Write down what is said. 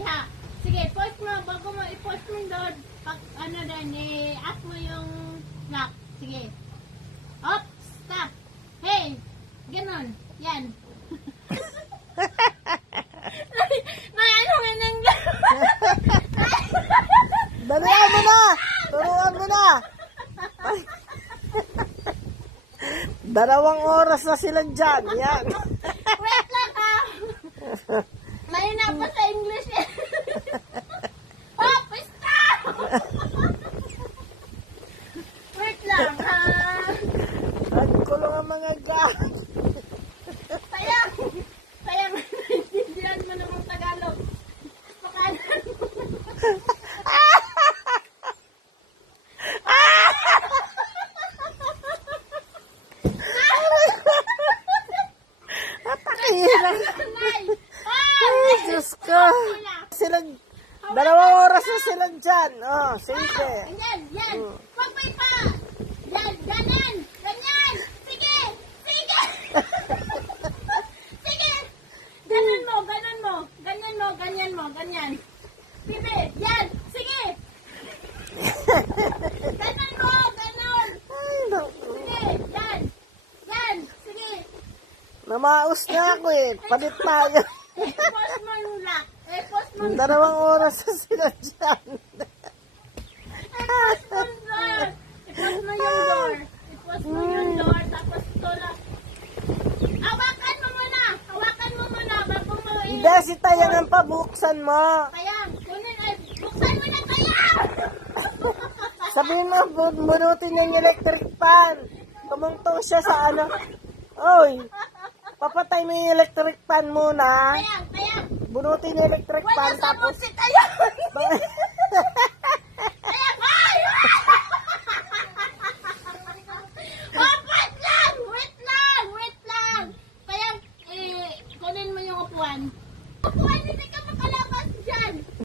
Iha. Sige, post mo. Bago mo i-post mo doon. Pag ano din, up mo yung lock. Sige. Op, stop. Hey, ganon. Yan. May ano nga nang Dalihan mo na! Turuan mo na! Ay. 2 oras na sila dyan. Yan. Wait lang ha. Mahina pa sa English eh. Hop, stop! Wait lang ha. Nagkulong ang mga gamit. Sayang. Sayang. Naintindihan mo namang Tagalog. Pakalan mo. Napakahirap. Nay! Ay, Diyos ko. Sila, 2 oras na sila dyan. Oh, sige. Yan, yan. Pagpay pa. Yan, ganyan. Ganyan. Sige. Sige. Sige. Ganyan mo, ganyan mo. Ganyan mo, ganyan mo, ganyan. Pipi, yan. Sige. Ganyan mo, ganyan. Ay, naku. Sige, yan. Yan, sige. Namaos na ako eh. Palit tayo. I-post mo yung lock. I-post mo 2 oras na sila dyan. I-post mo yung door. I-post mo yung door. I-post mo yung door. Tapos ito lang. Hawakan mo muna. Hawakan mo muna. Bago mo Hindi, si Tayang ang pabuksan mo. Kayang, kunin ay, buksan mo na kayang! Sabihin mo, bunutin yung electric fan. Tumungtong siya sa ano. Oy, papatay mo yung electric fan muna. Kayang, Bunutin yung electric wala fan. sa Tapos, musik kayang! Kayang, ay! Oh, wait lang! Kayang, kunin mo yung upuan. Upuan, hindi ka makalabas dyan!